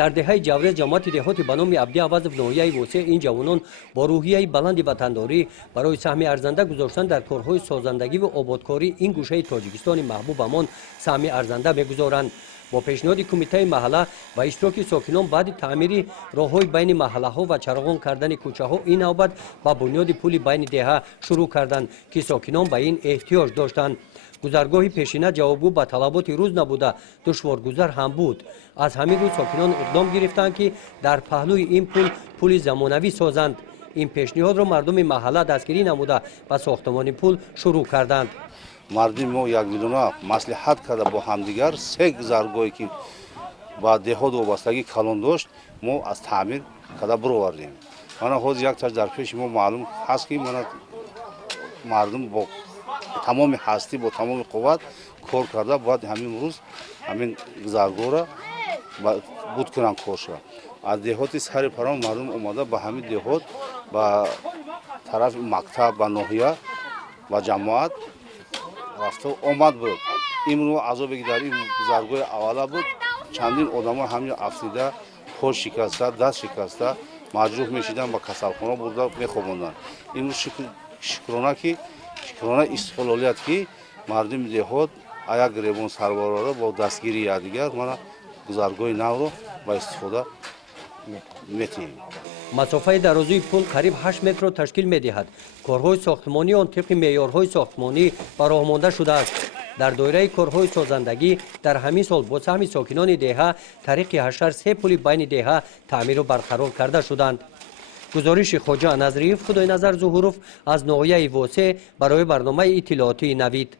дар деҳаи ҷаврез ҷамоати деҳоти ба номи абди авазов ноҳияи восеъ ин ҷавонон бо рӯҳияи баланди ватандорӣ барои саҳми арзанда гузоштан дар корҳои созандагиву ободкорӣ ин гӯшаи тоҷикистони маҳбубамон саҳми арзанда мегузоранд. бо пешниҳоди кумитаи маҳалла ва иштироки сокинон баъди таъмири роҳҳои байни маҳаллаҳо ва чароғон кардани кӯчаҳо ин навбат ба бунёди пули байни деҳа шурӯъ карданд ки сокинон ба ин эҳтиёҷ доштанд. гузаргоҳи пешина ҷавобгӯ ба талаботи рӯз набуда душворгузар ҳам буд. аз ҳамин рӯ сокинон иқдом гирифтанд ки дар паҳлӯи ин пули замонавӣ созанд. ин пешниҳодро мардуми маҳалла дастгирӣ намуда ба сохтмони пул шурӯъ карданд. мардуми мо якдилона маслиҳат карда бо ҳамдигар се гузаргоҳе ки ба деҳот вобастагӣ калон дошт мо аз таъмир карда бировардем. мана ҳозир як чиз дар пеши мо маълум ҳаст ки мана мардум бо тамоми ҳастӣ бо тамоми қувват кор карда бояд ҳамин рӯз ҳамин гузаргоҳро буд кунанд коршро. аз деҳоти сари паром мардум омада ба ҳамин деҳот ба тарафи мактаб ба ноҳия ба ҷамоат рафта омад буд. имрӯ азобе ки дар ин гузаргоҳи аввала буд чандин одамон ҳамин афтида пол шикаста даст шикаста маҷрӯҳ мешиданд ба касалхона бурда мехобонданд. имрӯз шукрона истиқлолият ки мардуми деҳот аяк гиребон сарварора бо дастгирии якдигар мана гузаргоҳи навро ба истифода метиҳем. масофаи дарозии пул қариб 8 метрро ташкил медиҳад. корҳои сохтмонӣ он тибқи меъёрҳои сохтмонӣ ба роҳ монда шудааст. дар доираи корҳои созандагӣ дар ҳамин сол бо саҳми сокинони деҳа тариқи ҳашар се пули байни деҳа таъмиру барқарор карда шуданд. гузориши хоҷа назриев, худойназар зуҳуров аз ноҳияи восеъ барои барномаи иттилоотии Навид.